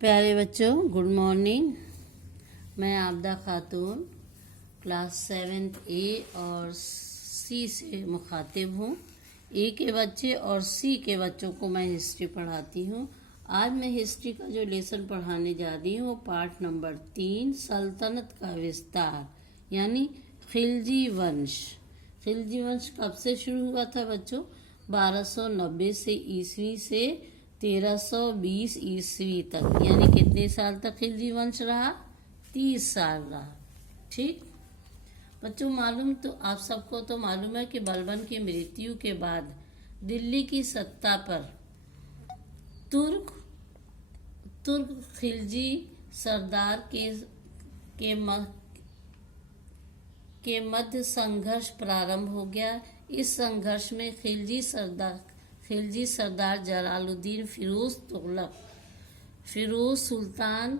प्यारे बच्चों, good morning. मैं आबदा खातून क्लास 7th ए और सी से मुखातिब हूँ। ए के बच्चे और सी के बच्चों को मैं हिस्ट्री पढ़ाती हूँ। आज मैं हिस्ट्री का जो लेसन पढ़ाने जा रही हूँ वो पार्ट नंबर 3, सल्तनत का विस्तार यानी खिलजी वंश। खिलजी वंश कब से शुरू हुआ था बच्चों? 1290 से ईस्वी से 1320 ईस्वी तक, यानी कितने साल तक खिलजी वंश रहा? 30 साल रहा। ठीक बच्चों, मालूम तो आप सबको तो मालूम है कि बलबन की मृत्यु के बाद दिल्ली की सत्ता पर तुर्क तुर्क खिलजी सरदार के मध्य संघर्ष प्रारंभ हो गया। इस संघर्ष में खिलजी सरदार जलालुद्दीन फिरोज सुल्तान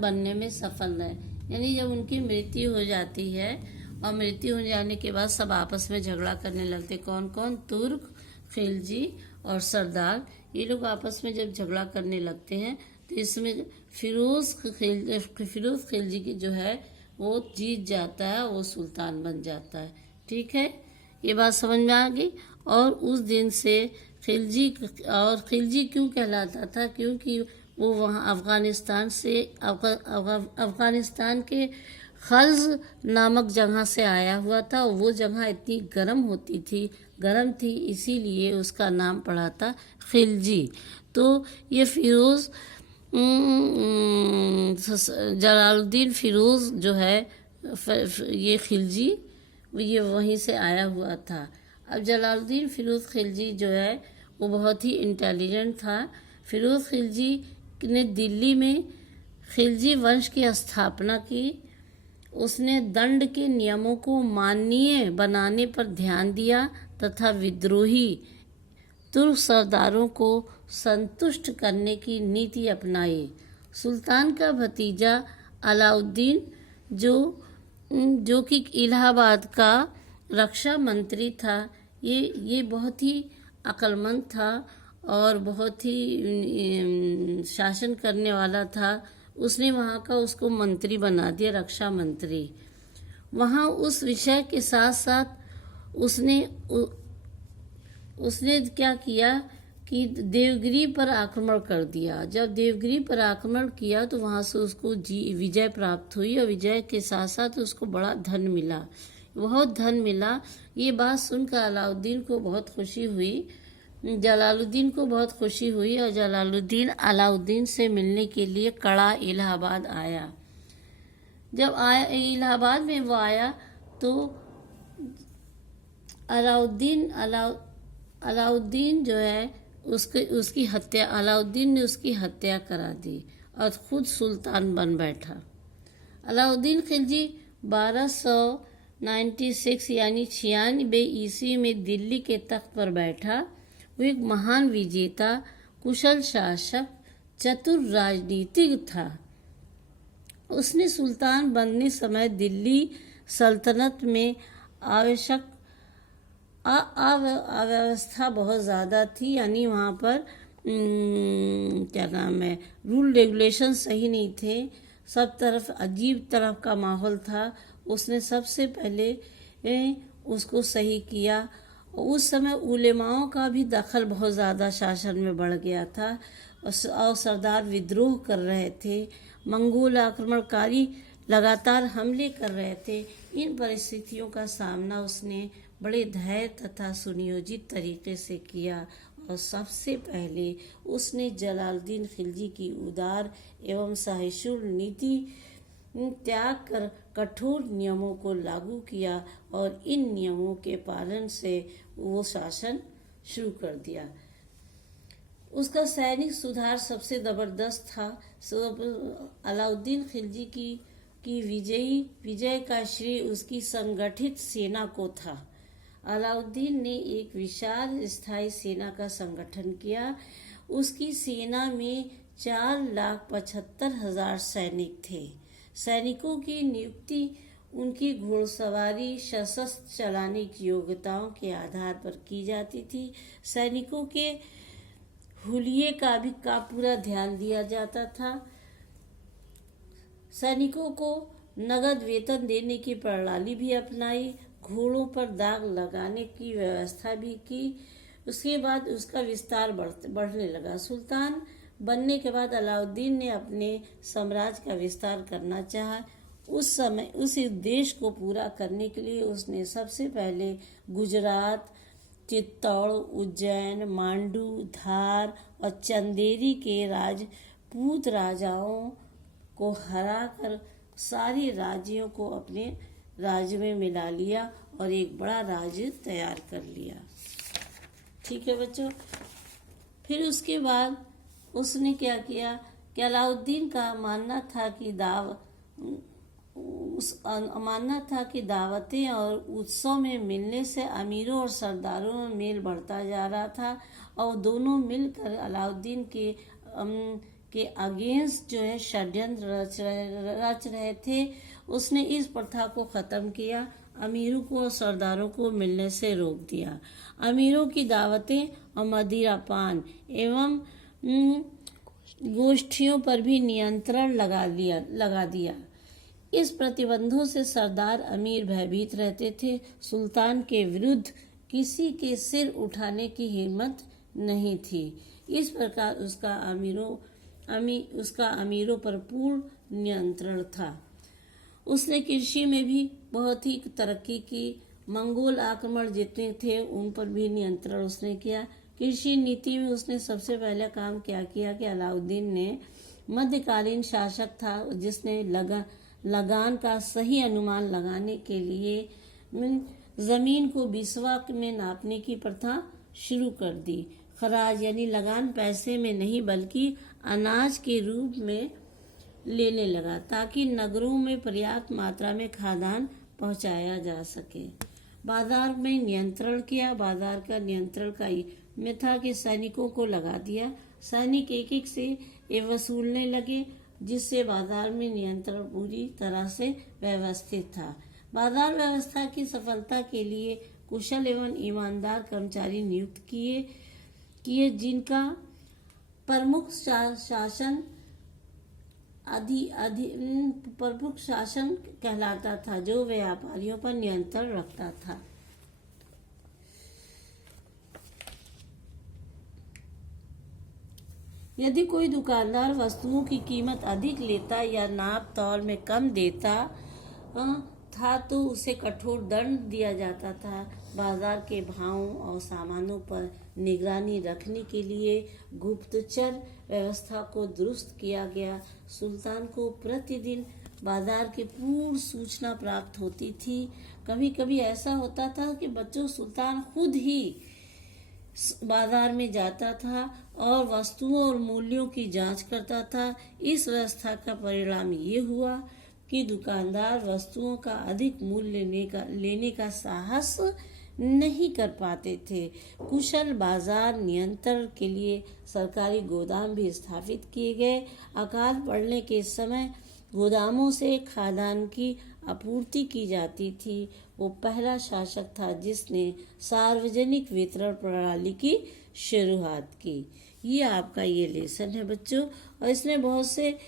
बनने में सफल रहे। यानी जब उनकी मृत्यु हो जाती है और मृत्यु हो जाने के बाद सब आपस में झगड़ा करने लगते। कौन कौन? तुर्क, खिलजी और सरदार। ये लोग आपस में जब झगड़ा करने लगते हैं तो इसमें फिरोज खिलजी की जो है वो जीत जाता है, वो सुल्तान बन जाता है। ठीक है, ये बात समझ में आ गई। और उस दिन से खिलजी क्यों कहलाता था? क्योंकि वो वहाँ अफगानिस्तान के खल्ज नामक जगह से आया हुआ था। वो जगह इतनी गर्म थी, इसीलिए उसका नाम पड़ा था खिलजी। तो ये जलालुद्दीन फिरोज जो है, ये खिलजी, ये वहीं से आया हुआ था। अब जलालुद्दीन फिरोज खिलजी जो है वो बहुत ही इंटेलिजेंट था। फिरोज खिलजी ने दिल्ली में खिलजी वंश की स्थापना की। उसने दंड के नियमों को माननीय बनाने पर ध्यान दिया तथा विद्रोही तुर्क सरदारों को संतुष्ट करने की नीति अपनाई। सुल्तान का भतीजा अलाउद्दीन जो कि इलाहाबाद का रक्षा मंत्री था, ये बहुत ही अक्लमंद था और बहुत ही शासन करने वाला था। उसने वहाँ का उसको मंत्री बना दिया, रक्षा मंत्री। वहाँ उस विषय के साथ साथ उसने क्या किया कि देवगिरी पर आक्रमण कर दिया। जब देवगिरी पर आक्रमण किया तो वहाँ से उसको विजय प्राप्त हुई और विजय के साथ साथ उसको बड़ा धन मिला, बहुत धन मिला। ये बात सुनकर जलालुद्दीन को बहुत खुशी हुई और जलालुद्दीन अलाउद्दीन से मिलने के लिए कड़ा इलाहाबाद आया। जब इलाहाबाद में वो आया तो अलाउद्दीन जो है अलाउद्दीन ने उसकी हत्या करा दी और खुद सुल्तान बन बैठा। अलाउद्दीन खिलजी 1296 यानी 96 ईस्वी में दिल्ली के तख्त पर बैठा। वो एक महान विजेता, कुशल शासक, चतुर राजनीतिज्ञ था। उसने सुल्तान बनने समय दिल्ली सल्तनत में अव्यवस्था बहुत ज़्यादा थी। यानी वहाँ पर रूल रेगुलेशन सही नहीं थे, सब तरफ अजीब तरह का माहौल था। उसने सबसे पहले उसको सही किया। उस समय उलेमाओं का भी दखल बहुत ज़्यादा शासन में बढ़ गया था और सरदार विद्रोह कर रहे थे। मंगोल आक्रमणकारी लगातार हमले कर रहे थे। इन परिस्थितियों का सामना उसने बड़े धैर्य तथा सुनियोजित तरीके से किया और सबसे पहले उसने जलालुद्दीन खिलजी की उदार एवं सहिष्णु नीति त्याग कर कठोर नियमों को लागू किया और इन नियमों के पालन से वो शासन शुरू कर दिया। उसका सैनिक सुधार सबसे जबरदस्त था। अलाउद्दीन खिलजी की विजय का श्रेय उसकी संगठित सेना को था। अलाउद्दीन ने एक विशाल स्थायी सेना का संगठन किया। उसकी सेना में 4,75,000 सैनिक थे। सैनिकों की नियुक्ति उनकी घुड़सवारी सशस्त्र चलाने की योग्यताओं के आधार पर की जाती थी। सैनिकों के हुलिये का पूरा ध्यान दिया जाता था। सैनिकों को नगद वेतन देने की प्रणाली भी अपनाई, घोड़ों पर दाग लगाने की व्यवस्था भी की। उसके बाद उसका विस्तार बढ़ने लगा। सुल्तान बनने के बाद अलाउद्दीन ने अपने साम्राज्य का विस्तार करना चाहा। उस समय उस उद्देश्य को पूरा करने के लिए उसने सबसे पहले गुजरात, चित्तौड़, उज्जैन, मांडू, धार और चंदेरी के राजपूत राजाओं को हराकर सारी राज्यों को अपने राज्य में मिला लिया और एक बड़ा राज्य तैयार कर लिया। ठीक है बच्चों। फिर उसके बाद उसने क्या किया कि अलाउद्दीन का मानना था कि दावतें और उत्सव में मिलने से अमीरों और सरदारों में मेल बढ़ता जा रहा था और दोनों मिलकर अलाउद्दीन के अगेंस्ट जो है षड्यंत्र रच रहे थे। उसने इस प्रथा को खत्म किया, अमीरों को और सरदारों को मिलने से रोक दिया। अमीरों की दावतें और मदिरापान एवं गोष्ठियों पर भी नियंत्रण लगा दिया। इस प्रतिबंधों से सरदार अमीर भयभीत रहते थे। सुल्तान के विरुद्ध किसी के सिर उठाने की हिम्मत नहीं थी। इस प्रकार उसका अमीरों पर पूर्ण नियंत्रण था। उसने कृषि में भी बहुत ही तरक्की की। मंगोल आक्रमण जितने थे उन पर भी नियंत्रण उसने किया। कृषि नीति में उसने सबसे पहला काम क्या किया कि अलाउद्दीन ने मध्यकालीन शासक था जिसने लगान का सही अनुमान लगाने के लिए जमीन को बिस्वा में नापने की प्रथा शुरू कर दी। खराज यानी लगान पैसे में नहीं बल्कि अनाज के रूप में लेने लगा ताकि नगरों में पर्याप्त मात्रा में खाद्यान्न पहुंचाया जा सके। बाजार में नियंत्रण किया। बाजार का नियंत्रण का में था कि सैनिकों को लगा दिया। सैनिक एक एक से वसूलने लगे जिससे बाजार में नियंत्रण पूरी तरह से व्यवस्थित था। बाजार व्यवस्था की सफलता के लिए कुशल एवं ईमानदार कर्मचारी नियुक्त किए जिनका प्रमुख शासन कहलाता था, जो व्यापारियों पर नियंत्रण रखता था। यदि कोई दुकानदार वस्तुओं की कीमत अधिक लेता या नाप तौल में कम देता था तो उसे कठोर दंड दिया जाता था। बाजार के भावों और सामानों पर निगरानी रखने के लिए गुप्तचर व्यवस्था को दुरुस्त किया गया। सुल्तान को प्रतिदिन बाजार की पूर्ण सूचना प्राप्त होती थी। कभी कभी ऐसा होता था कि बच्चों सुल्तान खुद ही बाजार में जाता था और वस्तुओं और मूल्यों की जांच करता था। इस व्यवस्था का परिणाम ये हुआ कि दुकानदार वस्तुओं का अधिक मूल्य लेने का साहस नहीं कर पाते थे। कुशल बाजार नियंत्रण के लिए सरकारी गोदाम भी स्थापित किए गए। अकाल पड़ने के समय गोदामों से खाद्यान्न की आपूर्ति की जाती थी। वो पहला शासक था जिसने सार्वजनिक वितरण प्रणाली की शुरुआत की। ये आपका ये लेसन है बच्चों, और इसने बहुत से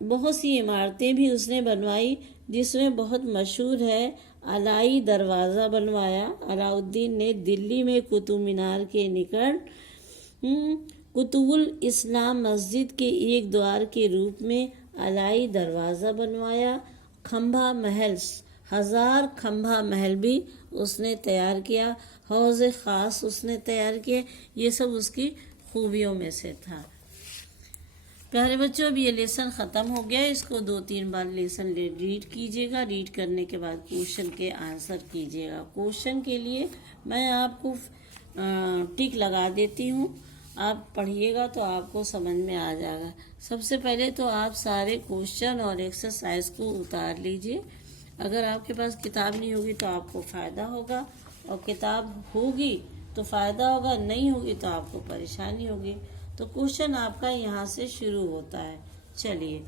बहुत सी इमारतें भी उसने बनवाई जिसमें बहुत मशहूर है अलाई दरवाज़ा बनवाया। अलाउद्दीन ने दिल्ली में कुतुब मीनार के निकट कुतुबुल इस्लाम मस्जिद के एक द्वार के रूप में अलाई दरवाज़ा बनवाया। खंभा महल 1000 खंभा महल भी उसने तैयार किया। हौज़ ख़ास उसने तैयार किए। ये सब उसकी खूबियों में से था। प्यारे बच्चों, अब ये लेसन ख़त्म हो गया। इसको 2-3 बार लेसन रीड कीजिएगा। रीड करने के बाद क्वेश्चन के आंसर कीजिएगा। क्वेश्चन के लिए मैं आपको टिक लगा देती हूँ, आप पढ़िएगा तो आपको समझ में आ जाएगा। सबसे पहले तो आप सारे क्वेश्चन और एक्सरसाइज को उतार लीजिए। अगर आपके पास किताब नहीं होगी तो आपको फ़ायदा होगा, और किताब होगी तो फ़ायदा होगा, नहीं होगी तो आपको परेशानी होगी। तो क्वेश्चन आपका यहाँ से शुरू होता है। चलिए